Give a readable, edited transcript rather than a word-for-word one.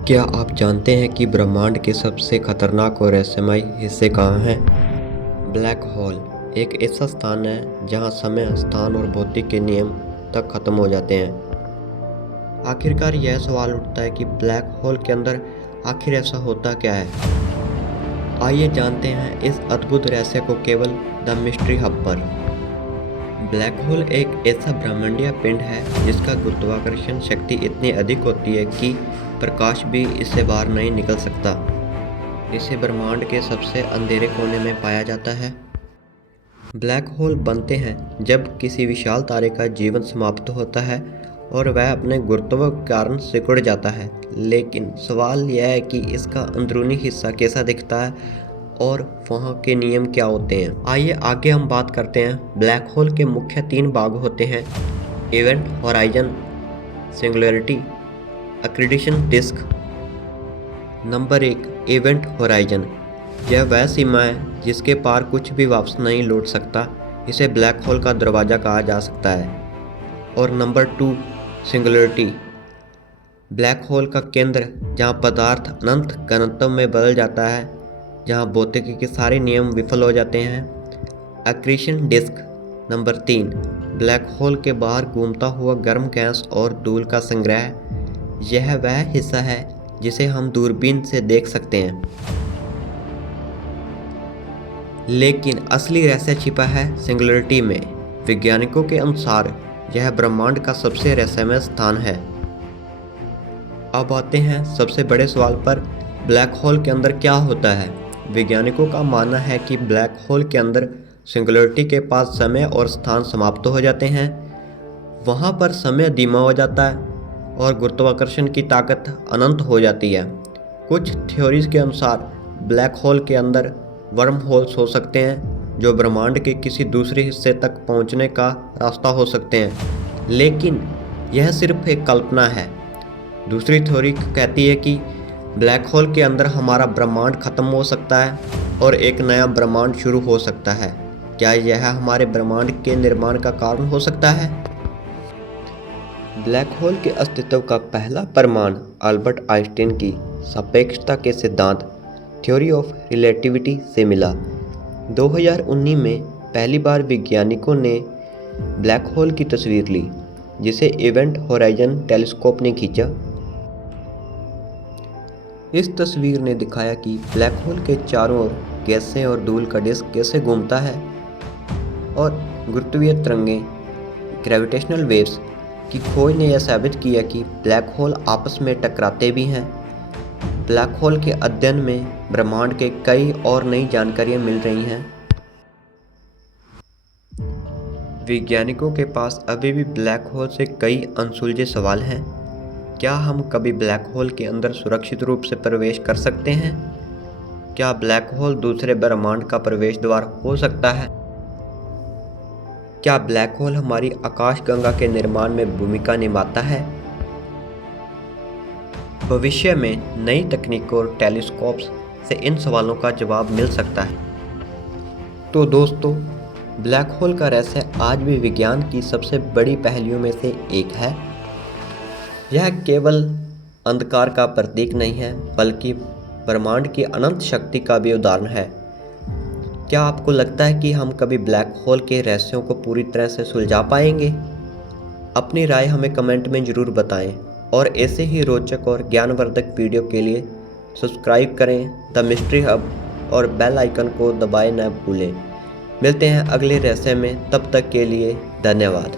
क्या आप जानते हैं कि ब्रह्मांड के सबसे खतरनाक और रहस्यमय हिस्से कहाँ हैं? ब्लैक होल एक ऐसा स्थान है जहाँ समय, स्थान और भौतिक के नियम तक खत्म हो जाते हैं। आखिरकार यह सवाल उठता है कि ब्लैक होल के अंदर आखिर ऐसा होता क्या है। आइए जानते हैं इस अद्भुत रहस्य को केवल द मिस्ट्री हब पर। ब्लैक होल एक ऐसा ब्रह्मांडीय पिंड है जिसका गुरुत्वाकर्षण शक्ति इतनी अधिक होती है कि प्रकाश भी इससे बाहर नहीं निकल सकता। इसे ब्रह्मांड के सबसे अंधेरे कोने में पाया जाता है। ब्लैक होल बनते हैं जब किसी विशाल तारे का जीवन समाप्त होता है और वह अपने गुरुत्व के कारण सिकुड़ जाता है। लेकिन सवाल यह है कि इसका अंदरूनी हिस्सा कैसा दिखता है और वहाँ के नियम क्या होते हैं। आइए आगे हम बात करते हैं। ब्लैक होल के मुख्य 3 भाग होते हैं: event horizon, singularity, accretion disc. Number 1, event horizon. यह वह सीमा है जिसके पार कुछ भी वापस नहीं लौट सकता। इसे ब्लैक होल का दरवाज़ा कहा जा सकता है। और नंबर 2, सिंगुलैरिटी। ब्लैक होल का केंद्र, जहाँ पदार्थ अनंत घनत्व में बदल जाता है, जहाँ भौतिकी के सारे नियम विफल हो जाते हैं। Accretion disc. Number 3, black hole के बाहर घूमता हुआ गर्म गैस और धूल का संग्रह। यह वह हिस्सा है जिसे हम दूरबीन से देख सकते हैं। लेकिन असली रहस्य छिपा है सिंगुलैरिटी में। वैज्ञानिकों के अनुसार यह ब्रह्मांड का सबसे रहस्यमय स्थान है। अब आते हैं सबसे बड़े सवाल पर, ब्लैक होल के अंदर क्या होता है। वैज्ञानिकों का मानना है कि ब्लैक होल के अंदर सिंगुलैरिटी के पास समय और स्थान समाप्त हो जाते हैं। वहाँ पर समय धीमा हो जाता है और गुरुत्वाकर्षण की ताकत अनंत हो जाती है। कुछ थ्योरीज के अनुसार ब्लैक होल के अंदर वर्म होल्स हो सकते हैं जो ब्रह्मांड के किसी दूसरे हिस्से तक पहुँचने का रास्ता हो सकते हैं, लेकिन यह सिर्फ एक कल्पना है। दूसरी थ्योरी कहती है कि ब्लैक होल के अंदर हमारा ब्रह्मांड खत्म हो सकता है और एक नया ब्रह्मांड शुरू हो सकता है। क्या यह हमारे ब्रह्मांड के निर्माण का कारण हो सकता है? ब्लैक होल के अस्तित्व का पहला प्रमाण अल्बर्ट आइंस्टाइन की सापेक्षता के सिद्धांत, थ्योरी ऑफ रिलेटिविटी से मिला। 2019 में पहली बार वैज्ञानिकों ने ब्लैक होल की तस्वीर ली, जिसे इवेंट होराइजन टेलीस्कोप ने खींचा। इस तस्वीर ने दिखाया कि ब्लैक होल के चारों ओर गैसें और धूल का डिस्क कैसे घूमता है और गुरुत्वीय तरंगें, ग्रेविटेशनल वेव्स की खोज ने यह साबित किया कि ब्लैक होल आपस में टकराते भी हैं। ब्लैक होल के अध्ययन में ब्रह्मांड के कई और नई जानकारियां मिल रही हैं। वैज्ञानिकों के पास अभी भी ब्लैक होल से कई अनसुलझे सवाल हैं। क्या हम कभी ब्लैक होल के अंदर सुरक्षित रूप से प्रवेश कर सकते हैं? क्या ब्लैक होल दूसरे ब्रह्मांड का प्रवेश द्वार हो सकता है? क्या ब्लैक होल हमारी आकाशगंगा के निर्माण में भूमिका निभाता है? भविष्य में नई तकनीकों और टेलीस्कोप्स से इन सवालों का जवाब मिल सकता है। तो दोस्तों, ब्लैक होल का रहस्य आज भी विज्ञान की सबसे बड़ी पहेलियों में से एक है। यह केवल अंधकार का प्रतीक नहीं है, बल्कि ब्रह्मांड की अनंत शक्ति का भी उदाहरण है। क्या आपको लगता है कि हम कभी ब्लैक होल के रहस्यों को पूरी तरह से सुलझा पाएंगे? अपनी राय हमें कमेंट में ज़रूर बताएं और ऐसे ही रोचक और ज्ञानवर्धक वीडियो के लिए सब्सक्राइब करें द मिस्ट्री हब और बेल आइकन को दबाएं न भूलें। मिलते हैं अगले रहस्य में, तब तक के लिए धन्यवाद।